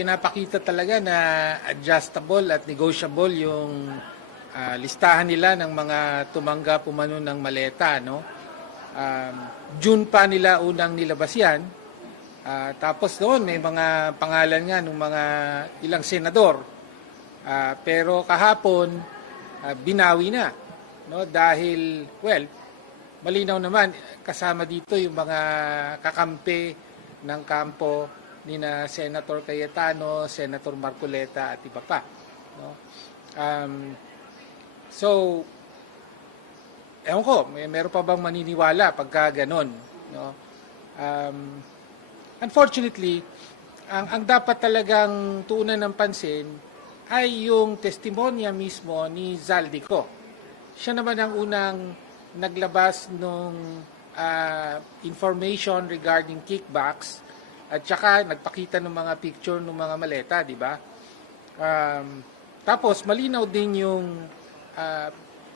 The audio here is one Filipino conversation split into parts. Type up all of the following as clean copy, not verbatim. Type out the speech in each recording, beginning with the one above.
pinapakita talaga na adjustable at negotiable yung listahan nila ng mga tumanggap umano ng maleta, no? June pa nila unang nilabas yan. Tapos doon may mga pangalan nga ng mga ilang senador. Pero kahapon binawi na, no? Dahil malinaw naman kasama dito yung mga kakampi ng kampo ni na Senator Cayetano, Senator Marcoleta at iba pa, no? So ewan ko, meron pa bang maniniwala pagka ganon, no? Unfortunately, ang dapat talagang tuunan ng pansin ay yung testimonya mismo ni Zaldico. Siya naman ang unang naglabas ng information regarding kickbacks at saka nagpakita ng mga picture ng mga maleta, di ba? Tapos malinaw din yung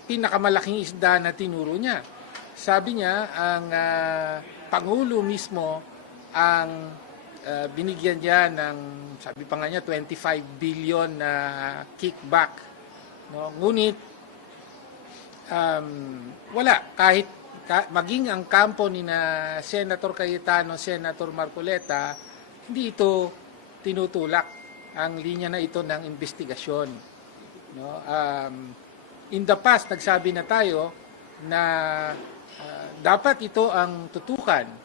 pinakamalaking isda na tinuro niya. Sabi niya, ang Pangulo mismo ang binigyan niya ng, sabi pa nga niya, 25 billion na kickback. No? Ngunit, wala. Kahit maging ang kampo ni na Senator Cayetano, Senator Marcoleta, hindi ito tinutulak ang linya na ito ng investigasyon. No? In the past, nagsabi na tayo na dapat ito ang tutukan,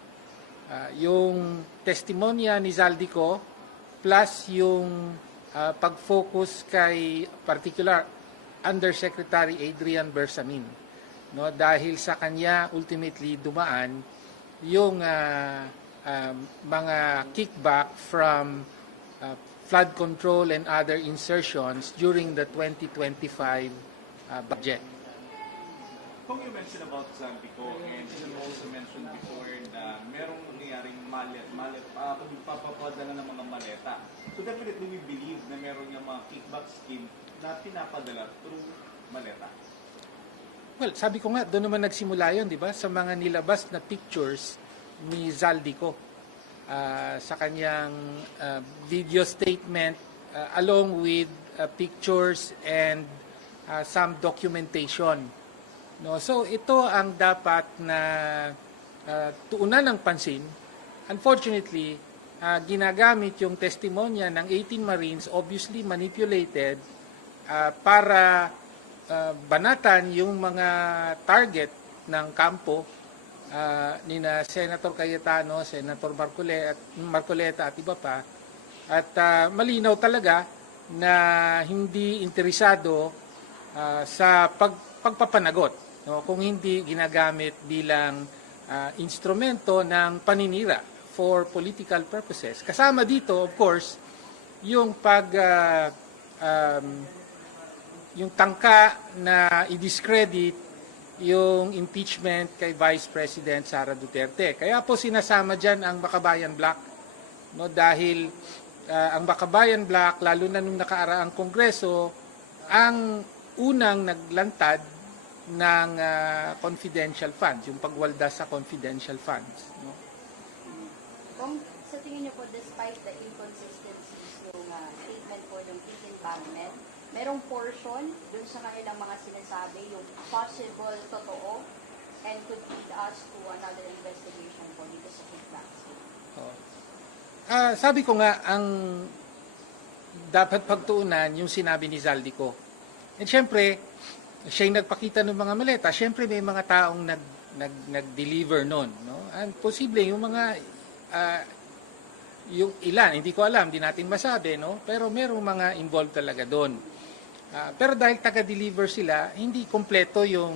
yung testimonya ni Zaldico plus yung pag-focus kay particular Undersecretary Adrian Bersamin, no? Dahil sa kanya ultimately dumaan yung mga kickback from flood control and other insertions during the 2025 budget. Kung you mentioned about Zaldico, and you also mentioned before na merong nangyayaring pagpapadala ng mga maleta. So definitely we believe na meron yung mga kickback scheme na pinapadala through maleta. Well, sabi ko nga, doon naman nagsimula yun, di ba? Sa mga nilabas na pictures ni Zaldico sa kanyang video statement along with pictures and some documentation. No, so ito ang dapat na tuunan ng pansin. Unfortunately, ginagamit yung testimonya ng 18 Marines, obviously manipulated para banatan yung mga target ng kampo ni na Senator Cayetano, Senator Marcoleta at iba pa. At malinaw talaga na hindi interesado sa pagpapanagot. No, kung hindi ginagamit bilang instrumento ng paninira for political purposes. Kasama dito, of course, yung yung tangka na i-discredit yung impeachment kay Vice President Sara Duterte. Kaya po sinasama dyan ang Bakabayan Black, no, dahil ang Bakabayan Black, lalo na nung nakaraang Kongreso, ang unang naglantad ng confidential funds, yung pagwalda sa confidential funds. No? Kung sa tingin niyo po, despite the inconsistencies ng statement po ng environment, merong portion dun sa kanilang mga sinasabi, yung possible totoo, and could lead us to another investigation po dito sa kickbacks. Sabi ko nga, ang dapat pagtuunan yung sinabi ni Zaldico. And syempre, siya yung nagpakita ng mga maleta. Syempre may mga taong nag-deliver nun. No? And posible yung mga, yung ilan, hindi ko alam, hindi natin masabi, no? Pero merong mga involved talaga doon. Pero dahil taga-deliver sila, hindi kompleto yung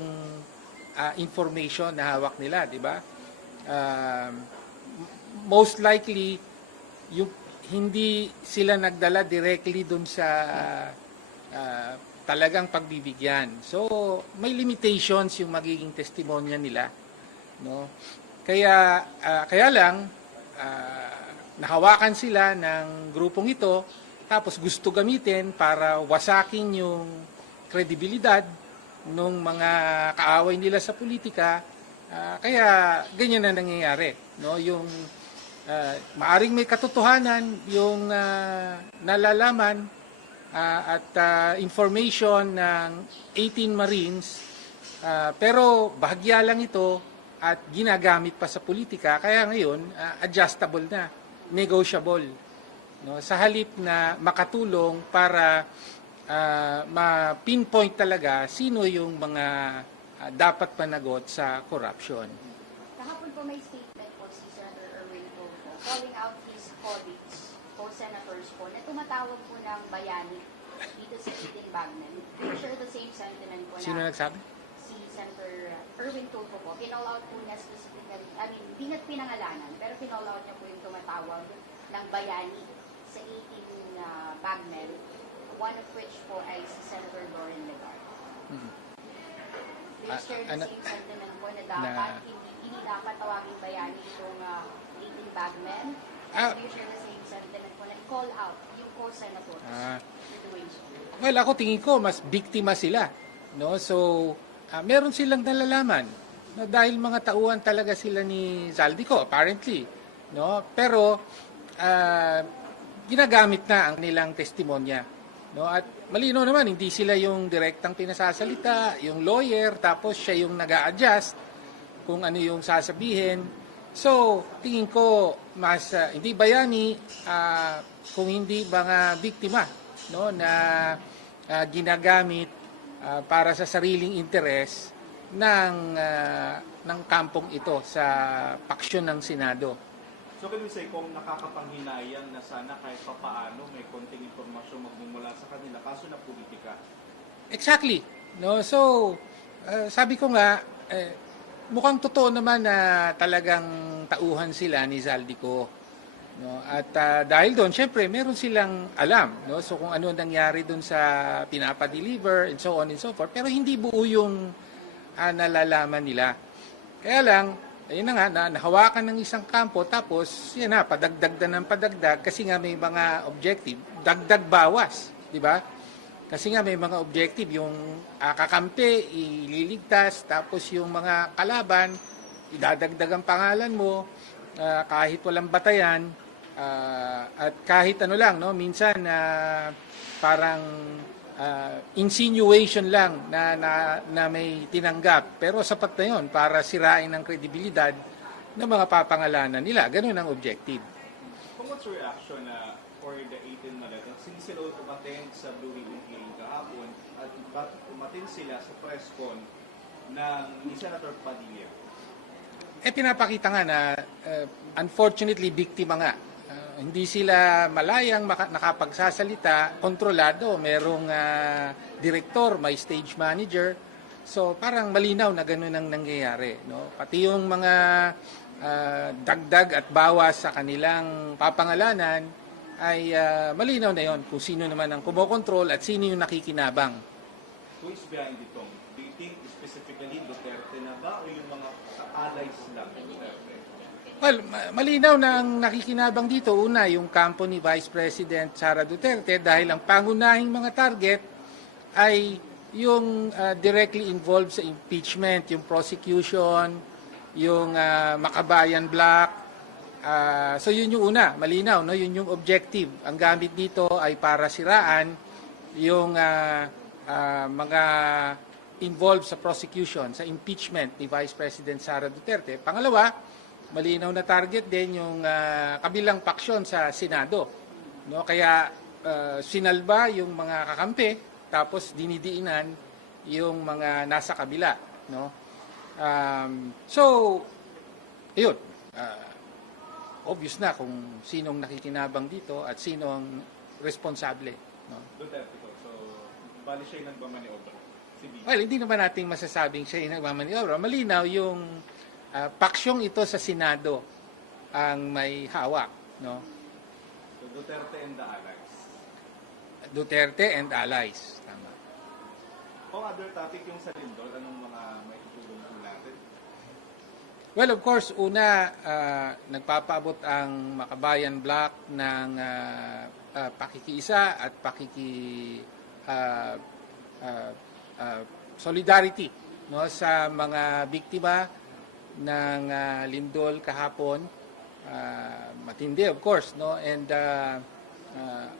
information na hawak nila, di ba? Most likely, yung hindi sila nagdala directly doon sa talagang pagbibigyan. So, may limitations yung magiging testimonya nila, no? Kaya lang nahawakan sila ng grupong ito, tapos gusto gamitin para wasakin yung kredibilidad ng mga kaaway nila sa politika. Kaya ganyan na nangyayari, no? Yung maaring may katotohanan yung nalalaman at information ng 18 Marines, pero bahagya lang ito at ginagamit pa sa politika, kaya ngayon adjustable na, negotiable, no? Sa halip na makatulong para ma-pinpoint talaga sino yung mga dapat panagot sa corruption. Kahapon po may statement po si Senator Erwin Tulfo calling out his colleagues, co-senators po, na tumatawag po ng bayani dito sa 18 Bagman. I'm sure the same sentiment po Sino na nagsabi? si Senator Erwin Tulfo po. Pinall out po niya specifically, I mean, hindi na pinangalanan, pero pinall out niya po yung tumatawag ng bayani sa 18 Bagman, one of which po ay si Senator Lauren Legar. Do you share the same sentiment po na dapat hindi dapat tawaging bayani itong 18 Bagman? And do you share the same sentiment po na call out yung co-senators situation? Well, ako tingin ko mas biktima sila, no? So, meron silang nalalaman, no? Dahil mga tauhan talaga sila ni Zaldico apparently, no? Pero ginagamit na ang nilang testimonya, no? At malino naman, hindi sila yung direktang pinasasalita, yung lawyer, tapos siya yung nag-a-adjust kung ano yung sasabihin. So, tingin ko mas hindi bayani kung hindi mga biktima, no, na ginagamit para sa sariling interes ng kampong ito sa paksyon ng Senado. So can we say kung nakakapanghinayang na sana kahit papaano may konting impormasyon magmumula sa kanila kaso na politika? Exactly. No, so sabi ko nga mukhang totoo naman na talagang tauhan sila ni Zaldico, no? At dahil doon syempre meron silang alam, no? So kung ano nangyari doon sa pinapa-deliver and so on and so forth, pero hindi buo yung nalalaman nila. Kaya lang ayun na nga, nahawakan ng isang kampo, tapos yan na, padagdag na ng padagdag kasi nga may mga objective, dagdag bawas, di ba? Kasi nga may mga objective, yung kakampi, ililigtas, tapos yung mga kalaban, idadagdag ang pangalan mo, kahit walang batayan, at kahit ano lang, no? Minsan parang insinuation lang na may tinanggap, pero sapat na yun para sirain ang kredibilidad ng mga papangalanan nila. Ganun ang objective. Kung what's your reaction for the 18 na letter? Since sila umaten sa Blue Ribbon hearing kahapon at umaten sila sa press con ni Senator Padilla? Pinapakita nga na unfortunately biktima nga. Hindi sila malayang nakapagsasalita, kontrolado, merong direktor, may stage manager. So parang malinaw na gano'n ang nangyayari, no? Pati yung mga dagdag at bawas sa kanilang papangalanan ay malinaw na yon kung sino naman ang kumokontrol at sino yung nakikinabang. Who is behind itong? Do you think specifically Duterte na ba o yung mga allies lang ni Duterte? Well, malinaw na ang nakikinabang dito. Una, yung kampo ni Vice President Sara Duterte dahil ang pangunahing mga target ay yung directly involved sa impeachment, yung prosecution, yung Makabayan Block. So yun yung una, malinaw, no? Yun yung objective. Ang gamit dito ay para siraan yung mga involved sa prosecution, sa impeachment ni Vice President Sara Duterte. Pangalawa, malinaw na target din yung kabilang paksyon sa Senado, no? Kaya sinalba yung mga kakampi, tapos dinidiinan yung mga nasa kabila, no? So ayun, obvious na kung sinong nakikinabang dito at sinong responsable, no? Duterte po. So bali siya yung nagmamaniobra. Well, hindi naman nating masasabing siya yung nagmamaniobra. Malinaw yung paksyong ito sa Senado ang may hawak, no? So Duterte and the allies. Duterte and allies. Tama. O other topic yung sa Lindol, anong mga may tutulong po natin? Well, of course, una, nagpapaabot ang Makabayan Block ng pakikiisa at solidarity, no, sa mga biktima ng lindol kahapon. Matindi, of course, no? And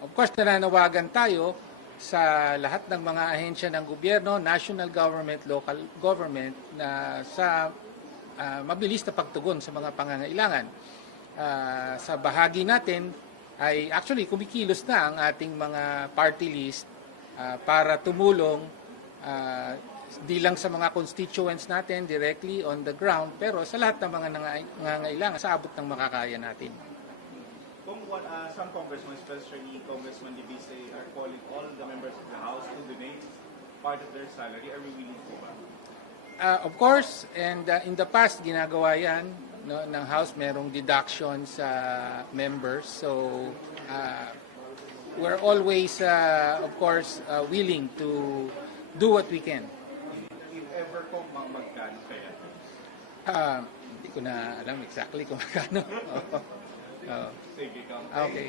Of course, nananawagan tayo sa lahat ng mga ahensya ng gobyerno, national government, local government, na sa mabilis na pagtugon sa mga pangangailangan. Sa bahagi natin ay actually kumikilos na ang ating mga party list para tumulong di lang sa mga constituents natin directly on the ground, pero sa lahat ng mga nangangailangan sa abot ng makakaya natin. Some congressmen, especially Congressman Libisay, are calling all the members of the House to donate part of their salary. Are we willing to ba? Of course, and in the past, ginagawa yan ng House, merong deduction sa members. So, we're always, of course, willing to do what we can. If ever kung magkano kaya? Hindi ko na alam exactly kung magkano. Sige, Okay.